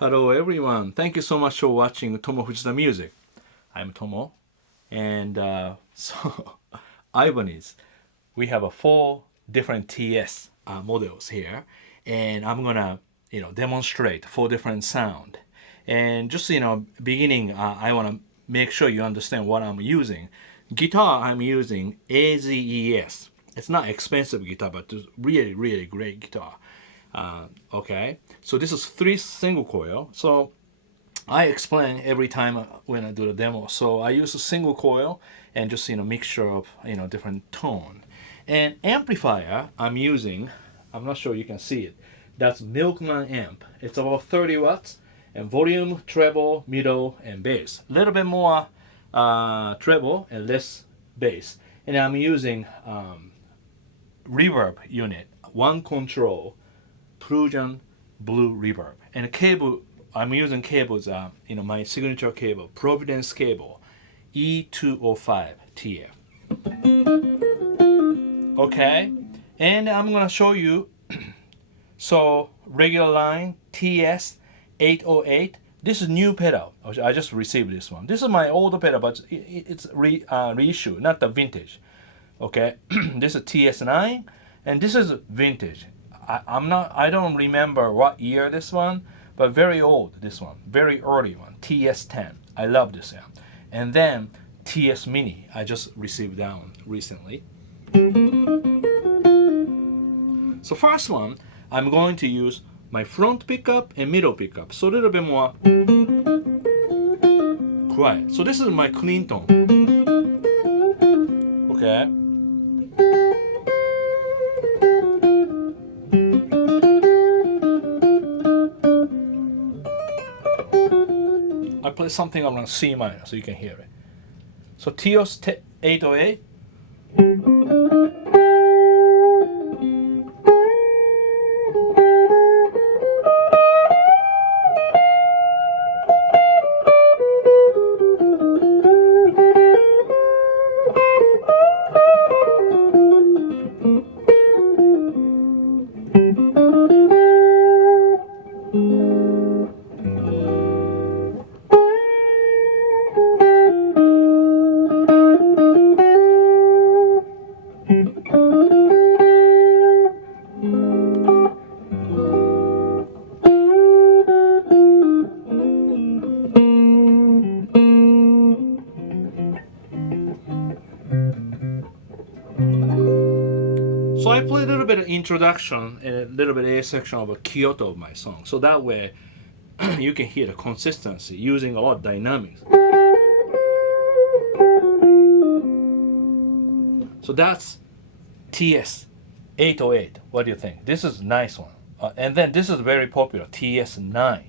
Hello everyone, thank you so much for watching Tomo Fujita Music. I'm Tomo, and so Ibanez, we have 4 different TS models here, and I'm gonna demonstrate 4 different sound. And just beginning, I wanna make sure you understand what I'm using. Guitar I'm using AZES. It's not expensive guitar, but it's really great guitar. Okay, so this is 3 single coil. So I explain every time when I do the demo. So I use a single coil and just mixture of different tone. And amplifier I'm using, I'm not sure you can see it. That's Milkman amp. It's about 30 watts and volume, treble, middle, and bass. A little bit more treble and less bass. And I'm using reverb unit, 1 control. Prussian blue reverb, and a cable I'm using cables my signature cable, Providence cable, E205 TF. Okay, and I'm gonna show you. So regular line TS808. This is new pedal. I just received this one. This is my older pedal, but it's reissue, not the vintage. Okay, this is TS9, and this is vintage. I don't remember what year this one, but very old this one, very early one, TS10. I love this amp. And then TS Mini, I just received that one recently. So first one, I'm going to use my front pickup and middle pickup, so a little bit more quiet. So this is my clean tone. Okay. I play something around C minor so you can hear it. So TS808. So I play a little bit of introduction and a little bit of A section of a KYOTO of my song. So that way you can hear the consistency using a lot of dynamics. So that's TS808. What do you think? This is a nice one. And then this is very popular, TS9.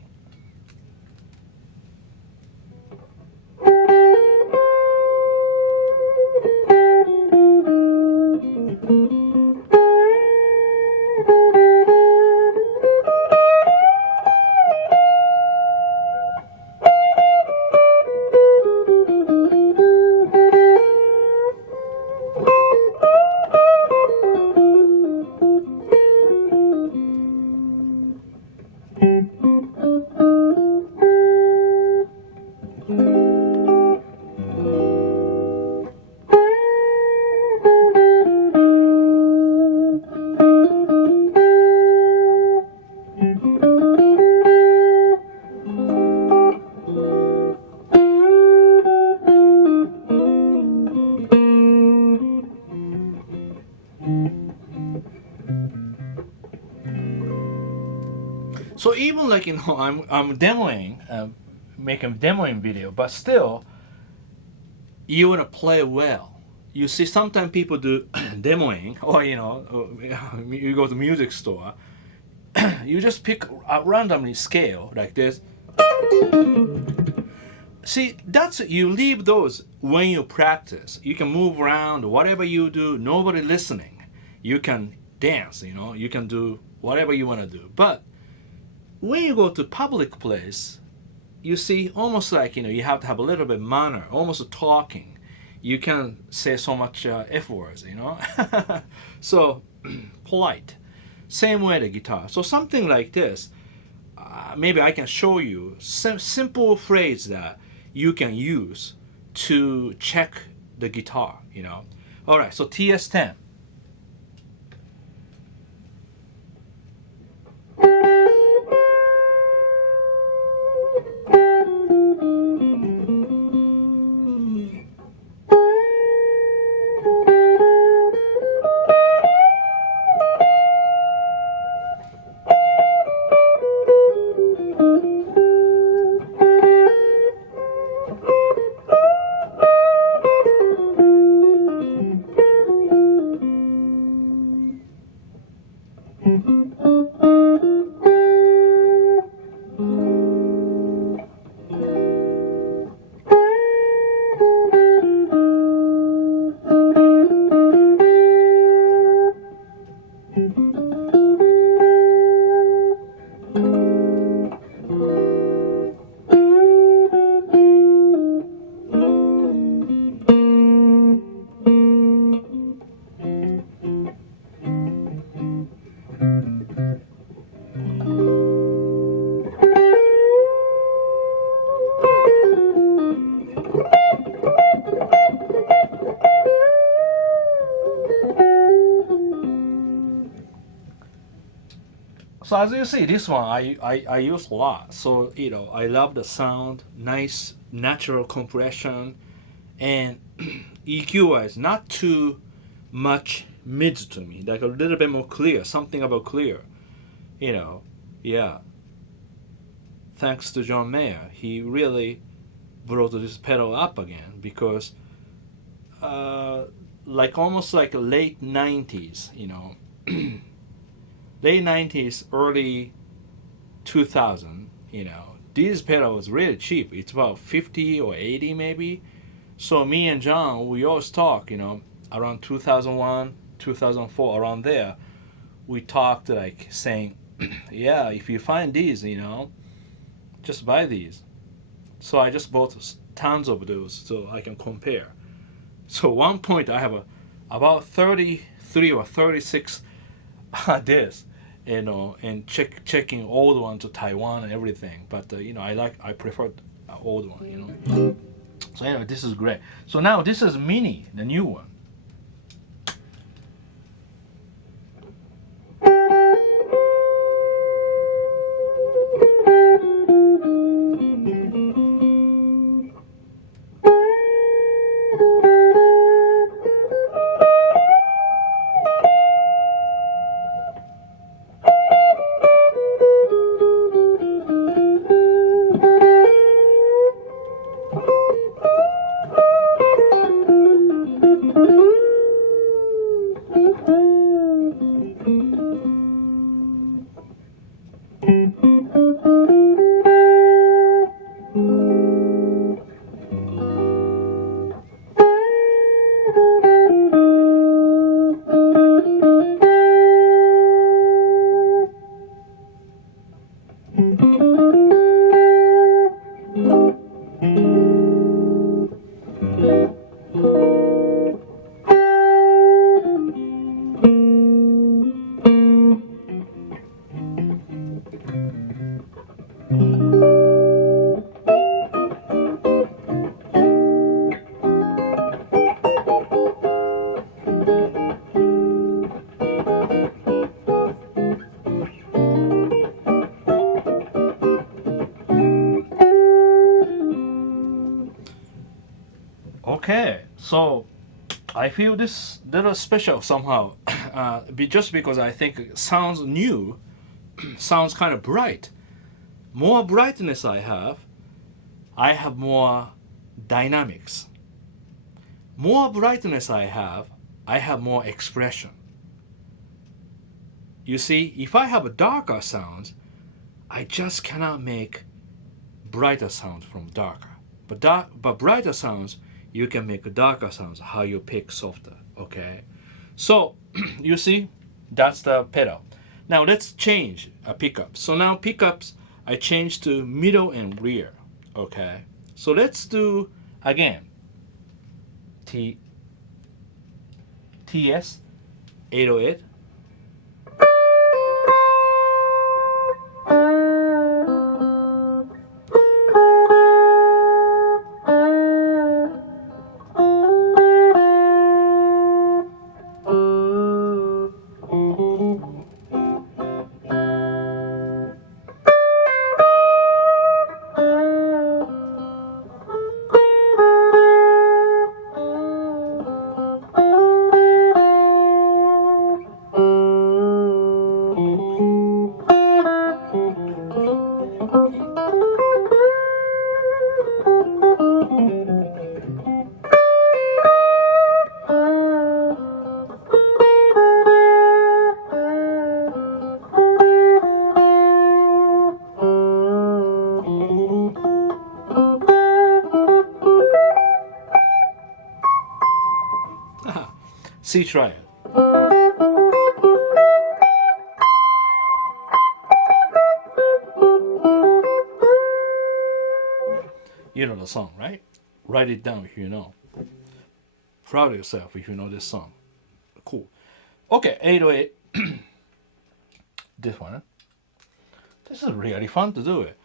So even like I'm demoing, making demoing video, but still, you wanna play well. You see, sometimes people do demoing, or you go to music store, you just pick a randomly scale like this. See, you leave those when you practice. You can move around, whatever you do, nobody listening. You can dance, you can do whatever you wanna do. But when you go to public place, you see almost like you have to have a little bit manner, almost talking. You can't say so much F words, So polite. Same way the guitar. So something like this, maybe I can show you some simple phrase that you can use to check the guitar, you know. All right, so TS10. So as you see, this one I use a lot. So, you know, I love the sound, nice natural compression, and EQ wise, not too much mids to me, like a little bit more clear, something about clear, you know, yeah. Thanks to John Mayer, he really brought this pedal up again because, like almost like late 90s, you know. Late 90s, early 2000, you know, this pedal was really cheap. It's about 50 or 80 maybe. So me and John, we always talk, you know, around 2001, 2004, around there. We talked like saying, yeah, if you find these, you know, just buy these. So I just bought tons of those so I can compare. So one point I have about 33 or 36 discs. You know, and checking old one to Taiwan and everything. But you know, I prefer old one. You know. So anyway, this is great. So now this is Mini, the new one. Okay, so I feel this little special somehow, just because I think it sounds new, sounds kind of bright. More brightness I have more dynamics. More brightness I have more expression. You see, if I have a darker sounds, I just cannot make brighter sounds from darker. But brighter sounds, you can make darker sounds, how you pick softer, okay? So, you see, that's the pedal. Now let's change a pickup. So now pickups, I change to middle and rear, okay? So let's do, again, TS808. C triad. You know the song, right? Write it down if you know. Proud of yourself if you know this song. Cool. Okay, 808. This one. This is really fun to do it.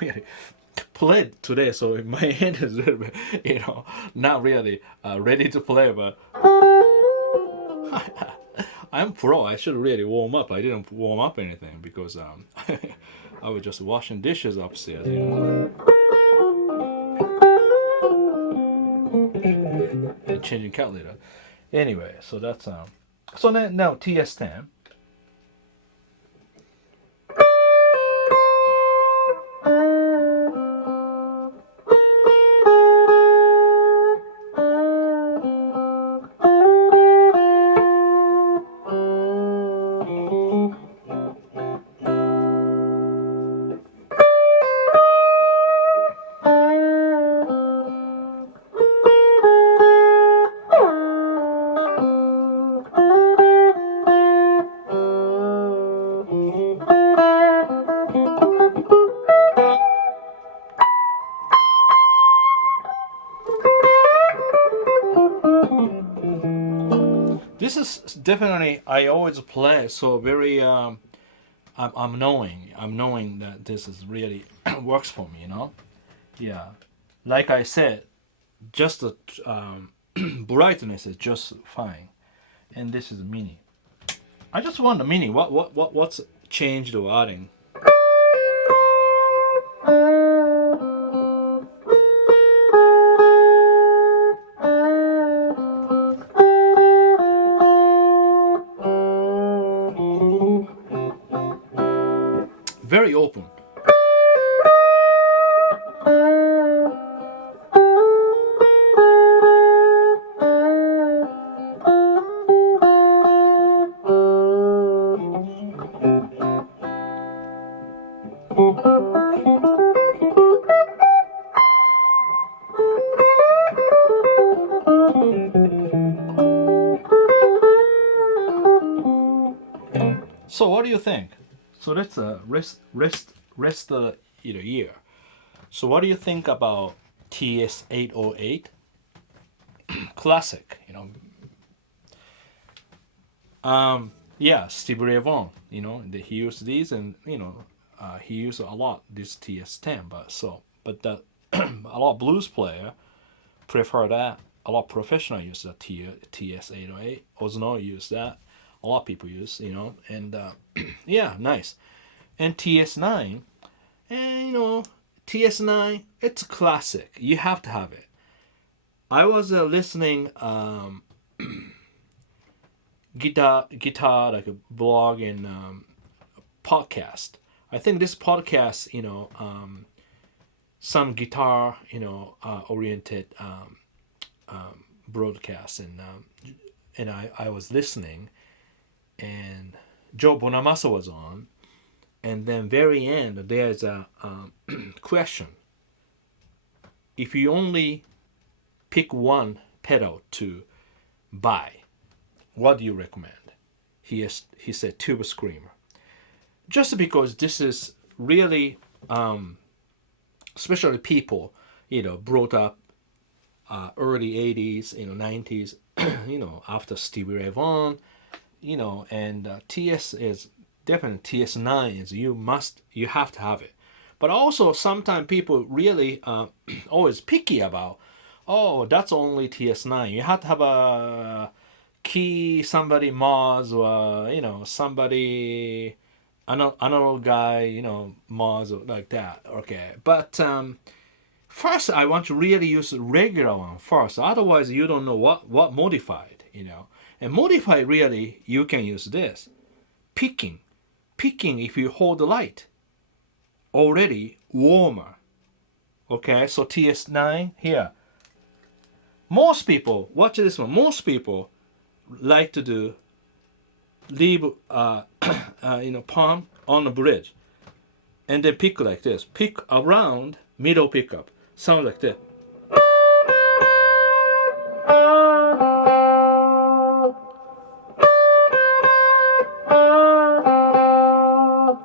Really play it today, so my hand is a little bit, not really ready to play, but I'm pro. I should really warm up. I didn't warm up anything because I was just washing dishes upstairs, and changing cat litter. Anyway, so that's so now TS10. This is definitely, I always play, so very I'm knowing that this is really works for me, Yeah, like I said, just the brightness is just fine, and this is mini. I just want the mini. What's changed or adding? Very open. So what do you think? So let's rest the year. So what do you think about TS808? Classic, Yeah, Steve Ray Vaughan, he used these, and he used a lot this TS10, but that a lot of blues player prefer that. A lot of professional use the TS808. Ozno use that. A lot of people use, and yeah, nice. And TS9, and TS9, it's a classic. You have to have it. I was listening guitar like a blog and podcast. I think this podcast, some guitar, oriented broadcast, and I was listening, and Joe Bonamassa was on, and then very end there's a question. if you only pick one pedal to buy, what do you recommend? He said Tube Screamer. Just because this is really, especially people, brought up early 80s, 90s, after Stevie Ray Vaughan, and TS is definitely TS9 is you have to have it. But also sometimes people really always picky about, oh, that's only TS9. You have to have a key, somebody Mars, or somebody another guy, Mars, or like that. Okay, but first I want to really use the regular one first. Otherwise, you don't know what modified, And modified really you can use this picking. If you hold the light, already warmer. Okay, so TS9 here. Most people, watch this one. Most people like to do leave palm on the bridge, and then pick like this. Pick around middle pickup. Sound like that.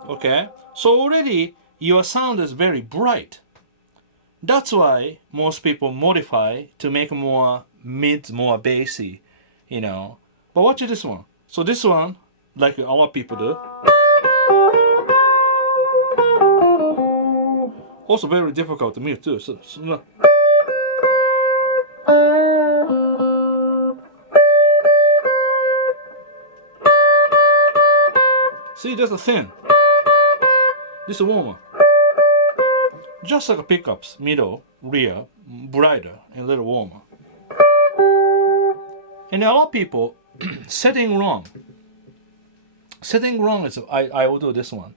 Okay, so already your sound is very bright. That's why most people modify to make more mids, more bassy, But watch this one. So this one, like a lot of people do. Also very difficult to mute too. So no. See, that's a thin. This is warmer. Just like pickups, middle, rear, brighter, and a little warmer. And a lot of people setting wrong. Setting wrong is I will do this one.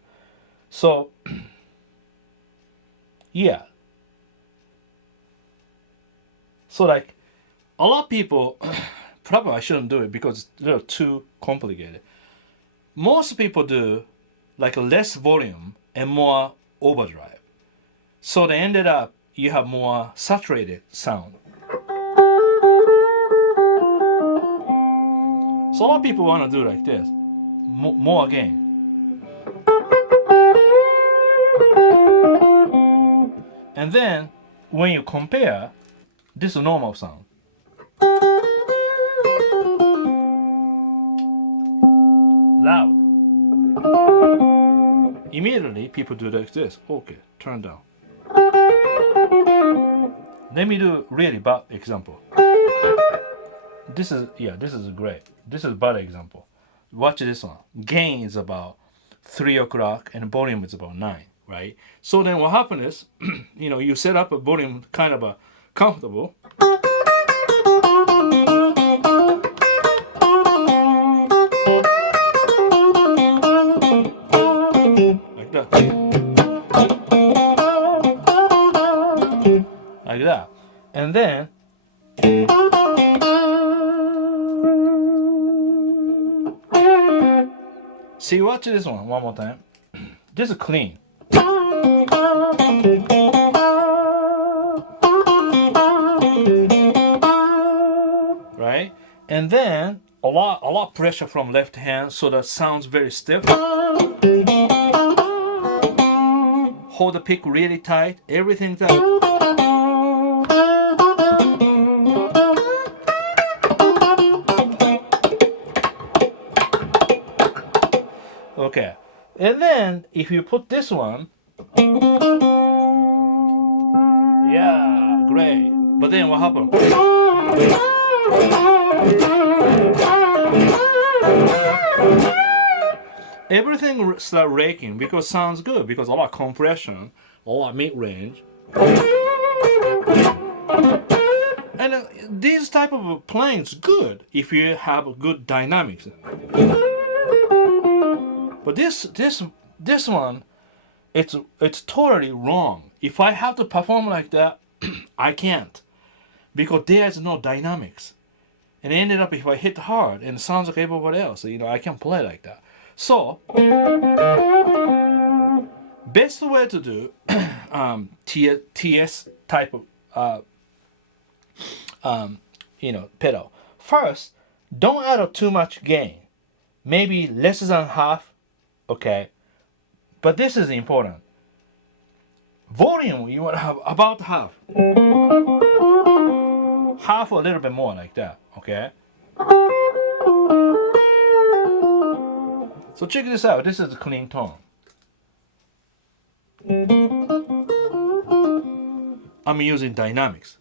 So yeah. So like a lot of people probably I shouldn't do it because they're too complicated. Most people do like less volume and more overdrive. So they ended up you have more saturated sound. So a lot of people want to do like this. More again. And then when you compare, this is normal sound. Loud. Immediately people do like this. Okay, turn down. Let me do really bad example. This is great. This is a bad example. Watch this one. Gain is about 3 o'clock and volume is about 9, right? So then what happens is, you set up a volume kind of comfortable. Like that. Like that. And then see, watch this one more time. This is clean. Right? And then a lot pressure from left hand, so that sounds very stiff. Hold the pick really tight, everything tight. Okay, and then if you put this one, yeah, great. But then what happened? Everything start raking because sounds good, because a lot of compression, a lot of mid-range. And this type of playing is good if you have good dynamics. But this one, it's totally wrong. If I have to perform like that, I can't, because there's no dynamics. And it ended up if I hit hard and it sounds like everybody else, I can't play like that. So best way to do TS type of pedal. First, don't add too much gain. Maybe less than half, okay? But this is important. Volume, you want to have about half. Half or a little bit more like that, okay? So check this out. This is a clean tone. I'm using dynamics.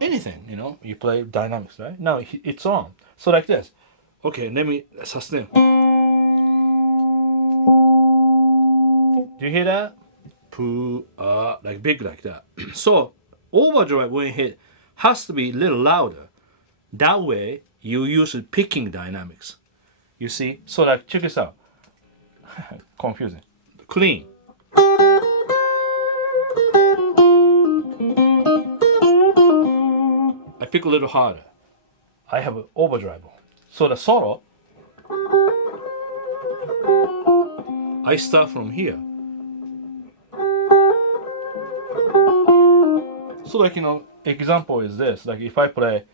Anything, you play dynamics, right? Now it's on. So like this. Okay, let me sustain. Do you hear that? Like big like that. So overdrive when you hit has to be a little louder. That way you use picking dynamics. You see? So like check this out. Confusing. Clean. I pick a little harder. I have an overdrive. So the solo, I start from here. So like, example is this. Like if I play.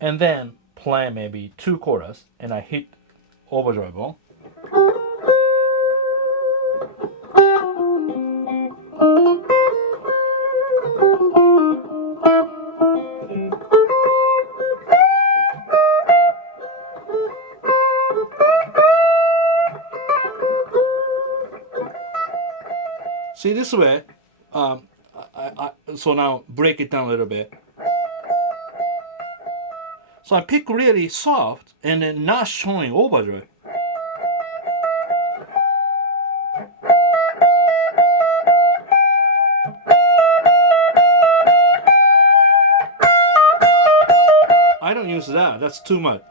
And then play maybe 2 chorus, and I hit overdrive. See this way. So now break it down a little bit. So I pick really soft and then not showing overdrive. I don't use that, that's too much.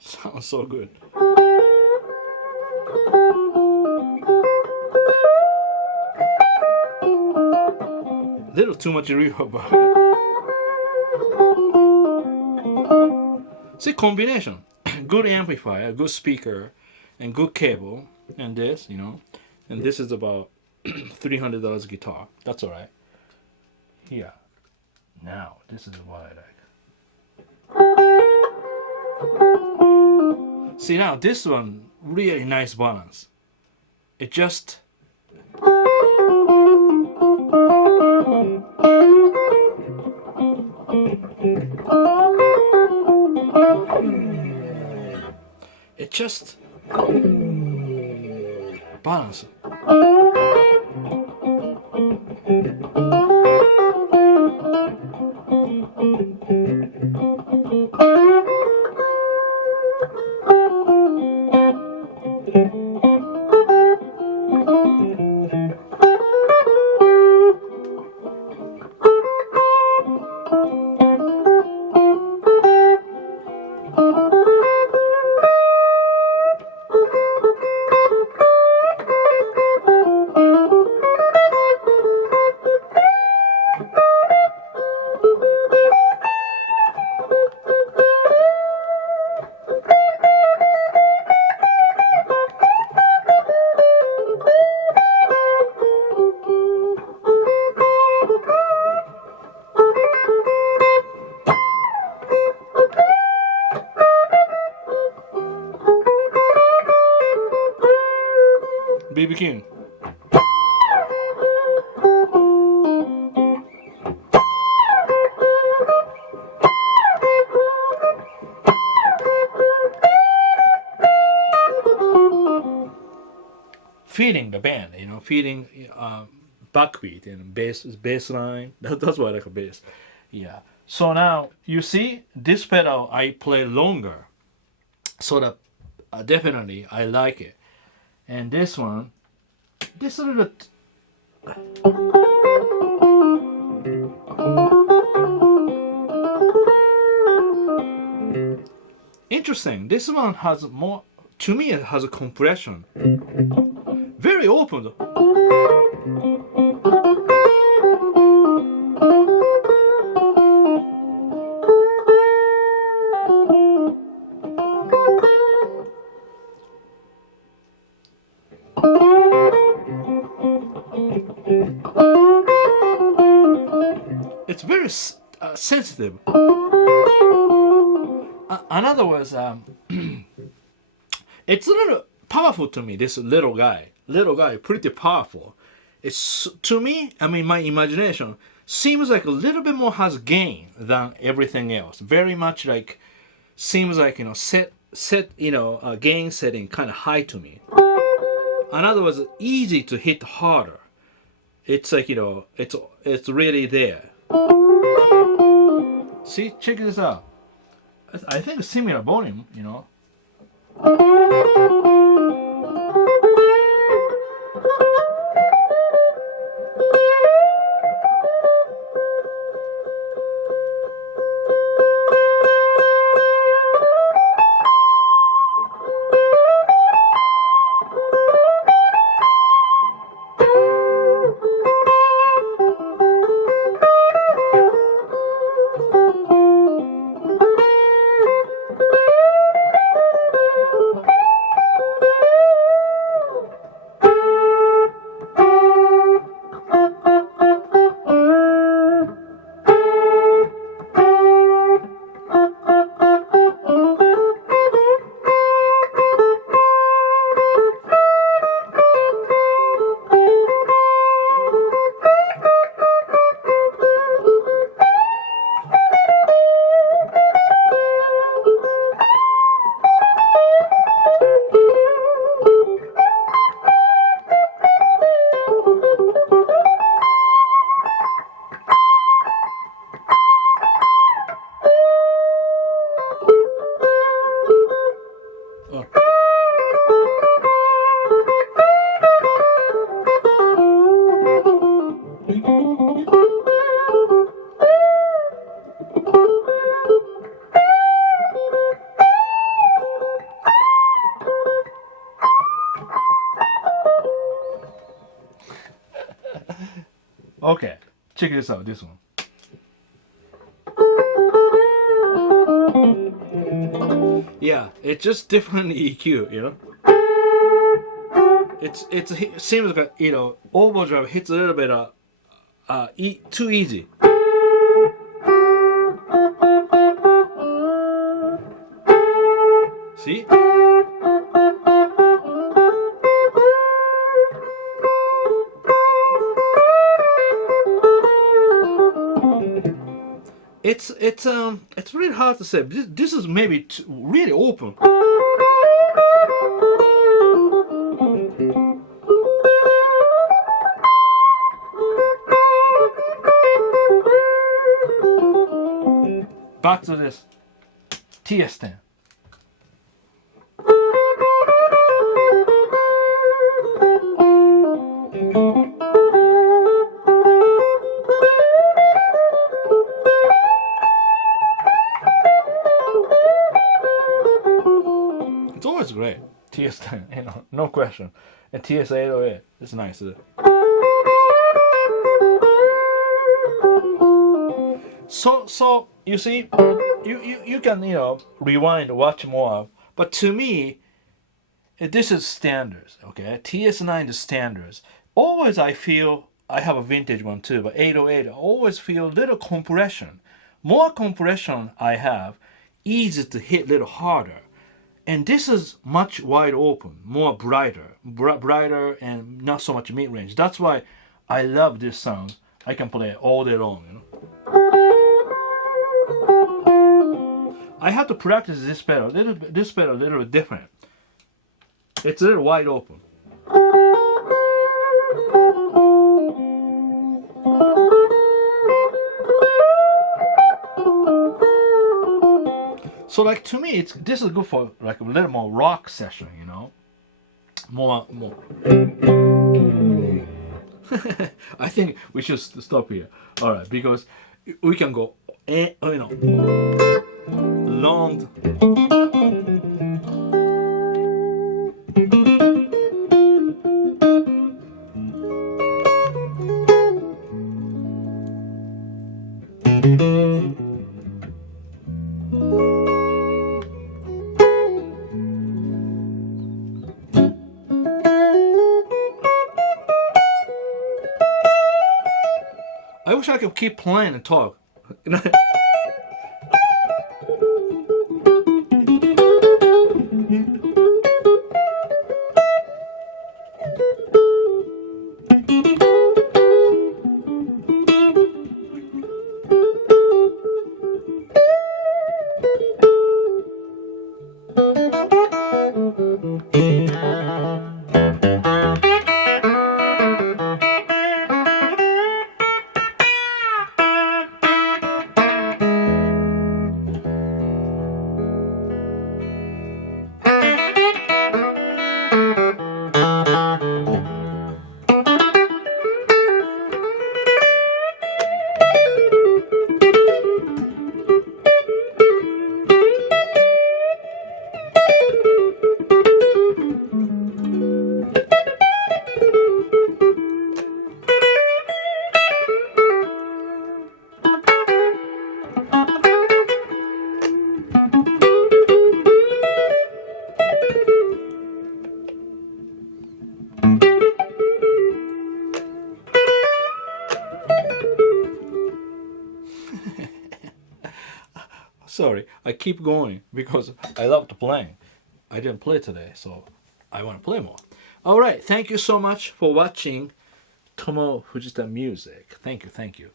Sounds so good. Little too much reverb. See, combination. Good amplifier, good speaker, and good cable, and this, and this is about $300 guitar. That's all right. Here. Now, this is what I like. See now, this one, really nice balance. It just... It just... balance. BB King. feeding the band, feeding backbeat and bass line. That's why I like a bass. Yeah. So now you see this pedal I play longer, so that definitely I like it. And this one, this little. Interesting. This one has more. To me, it has a compression. Very open. It's very sensitive. In other words, it's a little powerful to me. This little guy, pretty powerful. It's to me. I mean, my imagination seems like a little bit more has gain than everything else. Very much like seems like set gain setting kind of high to me. In other words, easy to hit harder. It's like it's really there. See, check this out. I think similar volume, Okay, check this out, this one. Yeah, it's just different EQ, It seems like, overdrive hits a little bit too easy. See? It's really hard to say. This is maybe really open. Back to this TS10. It's always great. TS10, no question. And TS808, it's nice. So you see, you can rewind, watch more. But to me, this is standards. Okay, TS9 is standards. Always I feel I have a vintage one too, but 808 I always feel little compression. More compression I have, easy to hit a little harder. And this is much wide open, more brighter and not so much mid-range. That's why I love this sound. I can play it all day long, I have to practice this pedal. This pedal a little bit different. It's a little wide open. So like to me, this is good for like a little more rock session, you know, more. I think we should stop here. All right, because we can go, you know, long. I wish I could keep playing and talk. Sorry, I keep going because I love to playing. I didn't play today, so I want to play more. All right, thank you so much for watching Tomo Fujita Music. Thank you, thank you.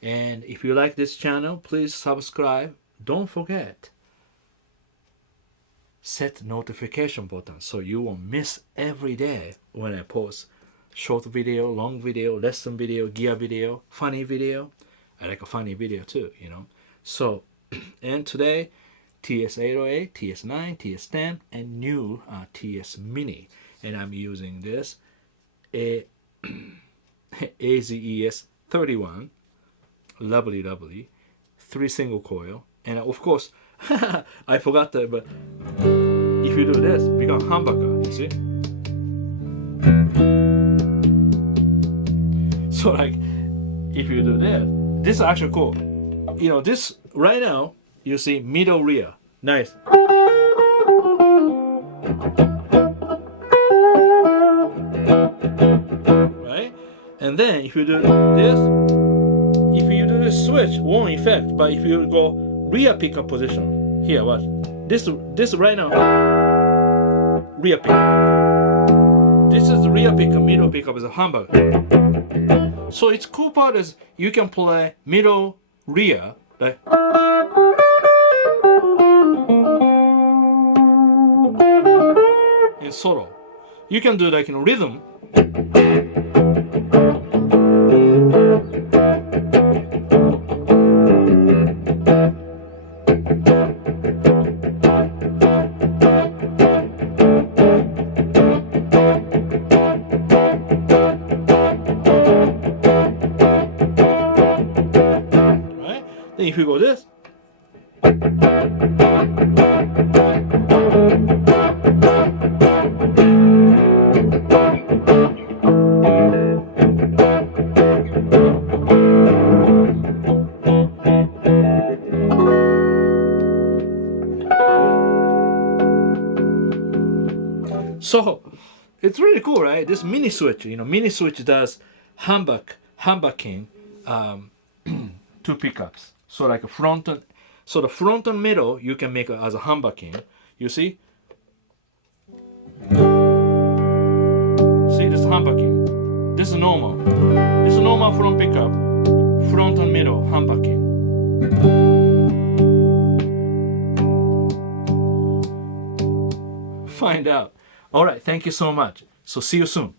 And if you like this channel, please subscribe. Don't forget, set notification button so you won't miss every day when I post short video, long video, lesson video, gear video, funny video. I like a funny video too, you know. So, and today, TS808, TS9, TS10, and new TS Mini. And I'm using this AZES-31. Lovely, lovely. 3 single coil. And of course, I forgot that, but if you do this, become humbucker, you see? So like, if you do this is actually cool. You know, this right now, you see middle rear. Nice. Right? And then if you do this, switch won't affect, but if you go rear pickup position, here, watch. This right now, rear pickup. This is the rear pickup, middle pickup is a humbucker. So its cool part is you can play middle, rear, right? In solo. You can do like in rhythm. Then if you go this, so it's really cool, right? This mini switch, you know, mini switch does humbucking, 2 pickups. So like a front and the front and middle you can make as a humbucking. You see? See this humbucking. This is normal. This is normal front pickup. Front and middle humbucking. Find out. Alright, thank you so much. So see you soon.